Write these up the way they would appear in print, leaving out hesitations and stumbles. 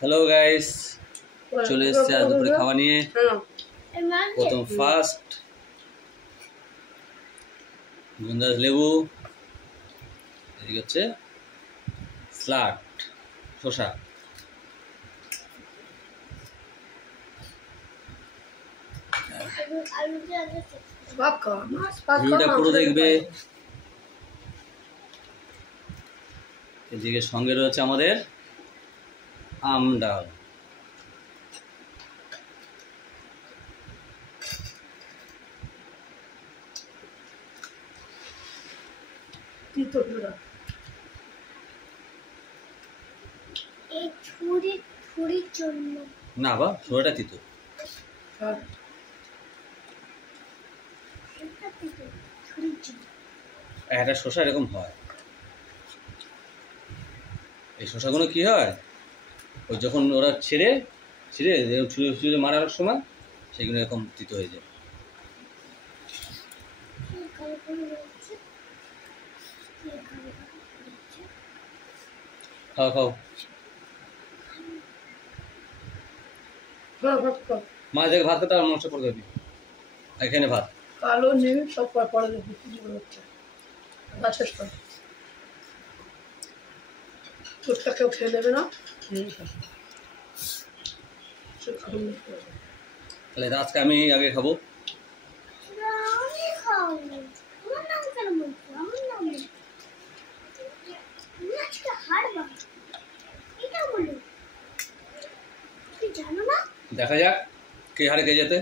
Hello guys, চলে এসেছে আজ দুপুরে খাওয়া নিয়ে। প্রথম ফার্স্ট গন্ধরাজ লেবু, এদিকে হচ্ছে স্লাট শসা। ভিডিওটা পুরো দেখবে। এদিকে সঙ্গে রয়েছে আমাদের আম ডাল। না বা ছোড়াটা তিতো, একটা শসা এরকম হয়। এই শসাগুলো কি হয়, ওই যখন ওরা ছিঁড়ে ছুঁড়ে ছুঁড়ে মারার সময় সেগুলো এরকম তিতো হয়ে যায়। খাও খাও, মাছ দেখে ভাত খেতে আর মাংস পড়ে যাবি। এখানে ভাত কালো নীল সব পড়ে হচ্ছে শেষ করে চোটটা কেউ খেয়ে নেবে না। তাহলে আজকে আমি আগে খাবো। দেখা যাক কে হারে কে যেতে।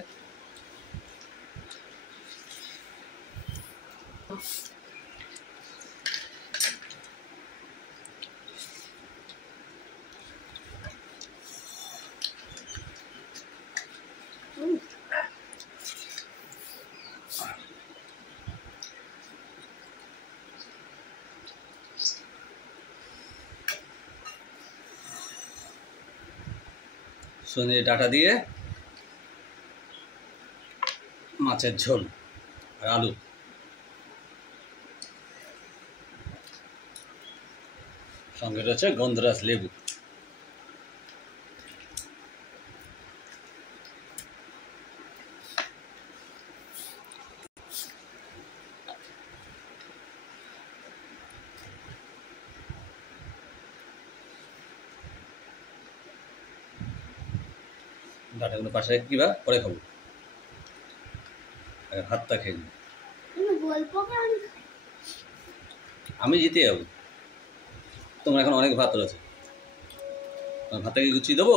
সন্ধে ডাটা দিয়ে মাছের ঝোল আর আলু, সঙ্গে রয়েছে গন্ধরাজ লেবু। ডাটাগুলো পাশে কিবা পরে খাবো, ভাতটা খেয়ে নিই। আমি জিতে যাবো, তোমার এখন অনেক ভাত রয়েছে। ভাতটাকে গুছিয়ে দেবো।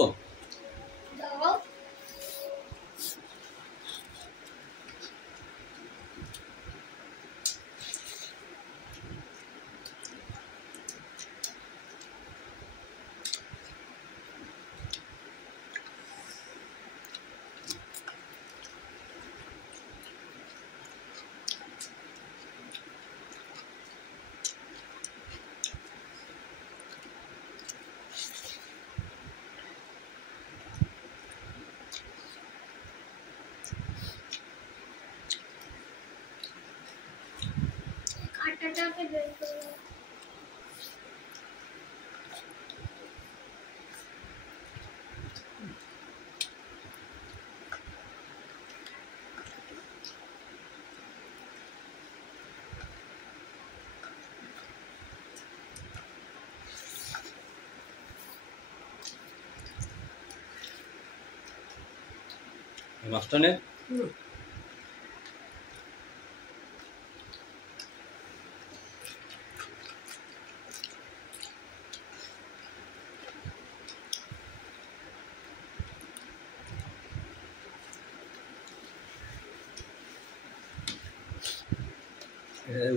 মাছটা নে।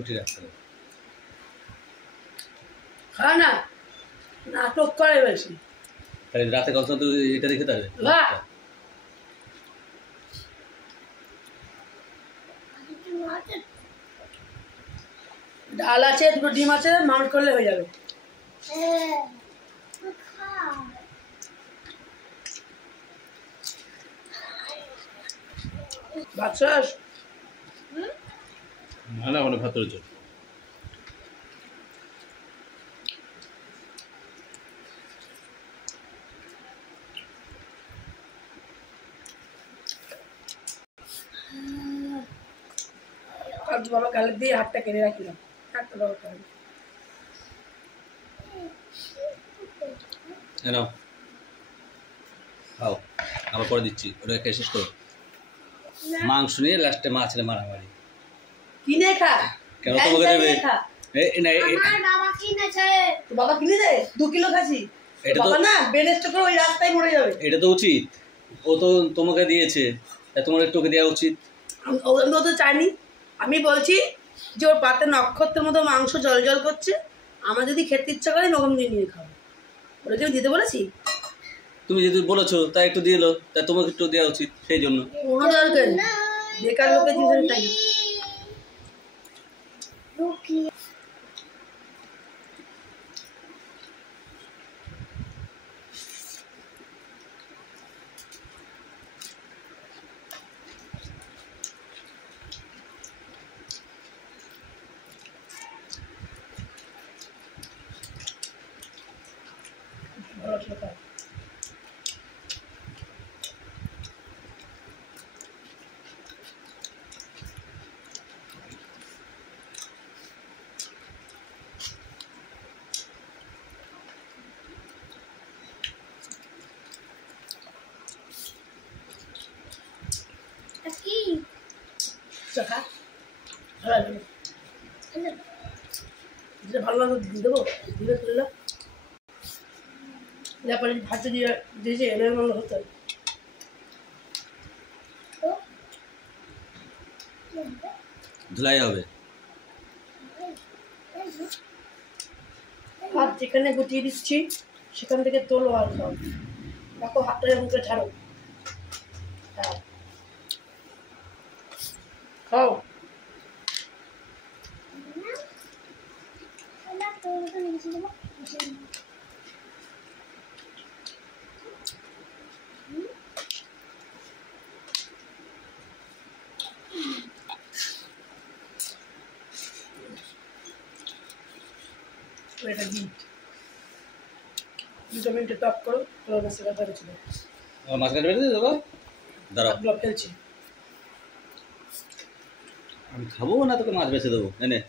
উঠে রাখতে হবে। খা না, নাটক করে বেশি। তাহলে রাতে কখন তো এটা রেখে থাকবে। ডাল আছে, দুটো ডিম আছে, মাউন্ট করলে হয়ে যাবে। ভাত শেষ? না না, অনেক ভাত রয়েছে। আজ বাবা গালে দিয়ে হাতটা কেটে রাখিলাম, হাতটা বাবাটা নাও খাও, আবার করে দিচ্ছি, ওটা খেয়ে শেষ করো। মাংস নিয়ে লাস্টে মাছের মারামারি। কিনে খা, কেন তোমাকে দেবে? তো বাবা কিনে দেয় 2 কিলো খাসি, এটা তো বাবা না বেনেস্ট করে ওই রাস্তায় মরে যাবে। এটা তো উচিত, ও তো তোমাকে দিয়েছে, তাই তোমার একটু ওকে দেওয়া উচিত। আমি ও তো চাইনি, আমি বলছি যে ওর পাতে নক্ষত্রের মতো মাংস জল জল করছে, আমার যদি খেতে ইচ্ছা করে নরম দিয়ে নিয়ে খাবো, ওরা কি আমি দিতে বলেছি? তুমি যদি বলেছো তাই একটু দিয়ে এলো, তাই তোমাকে একটু দেওয়া উচিত, সেই জন্য। কোনো দরকার নেই, বেকার লোকের জিনিস তাই না। চাকা ভালো লাগবে, যেটা ভালো লাগবে দিয়ে দেবো, দিয়ে তুললাম তারপরে ভাতে দিয়ে দিয়েছে এমন মনে হতো। ধুলাই হবে। হাত যেখানে গুটিয়ে দিচ্ছি সেখান থেকে তোলো আর খাও, দেখো হাতটা যেমন করে ছাড়ো, হ্যাঁ খাও। এটা বিট 2 মিনিটে টপ করো, তোর মশলা করে ছিল আমার মাছ কাটে বেড়ে দেবো, দাঁড়াও ব্লক ফেলছি। আমি খাবো না, তোকে মাছ বেছে দেবো এনে।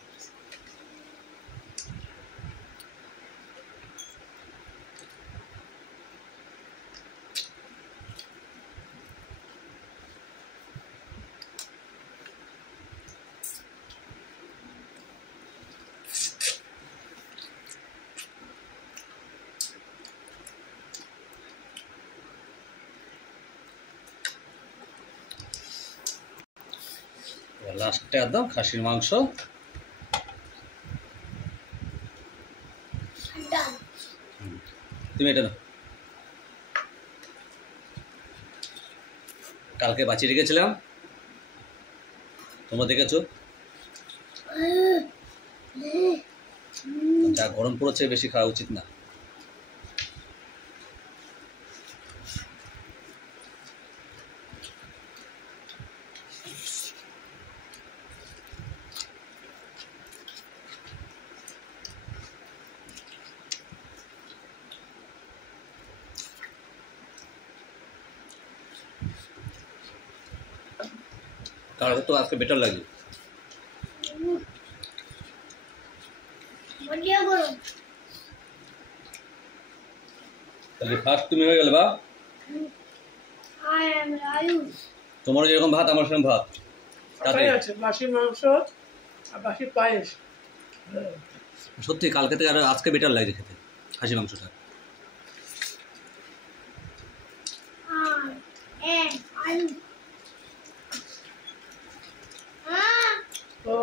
লাস্টে একদম খাসির মাংস। তুমি এটা না, কালকে বাঁচিয়ে রেখেছিলাম, তোমরা দেখেছো, যা গরম পড়েছে বেশি খাওয়া উচিত না। কালকে তো আজকে বেটার লাগে। তাহলে ফার্স্ট তুমি হয়ে গেলে বা, তোমারও যেরকম ভাত আমার সেরকম ভাত। তাই আছে বাসি মাংস আর বাসি পায়েস। সত্যি কালকে থেকে আর আজকে বেটার লাগছে খেতে খাসি মাংসটা। ও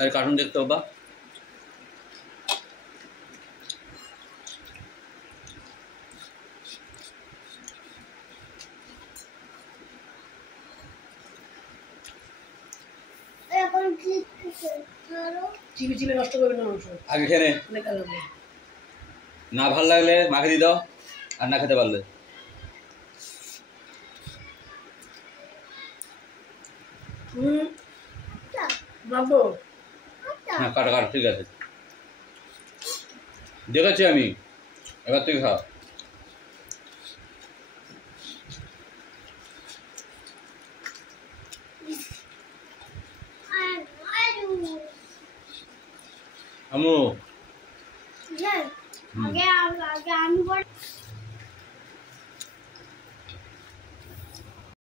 আর কার্টুন দেখতে বাবা। চিবি চিবি নষ্ট করবে না মাংস, আগে খেয়ে লেখা লাগবে। না ভাল লাগলে মাকে দিয়ে দাও, আর না খেতে পারলে বাবু হ্যাঁ কাটো কাটো, ঠিক আছে দেখেছি আমি, এবার তুই খা। আমু আগে আগে আমি বড়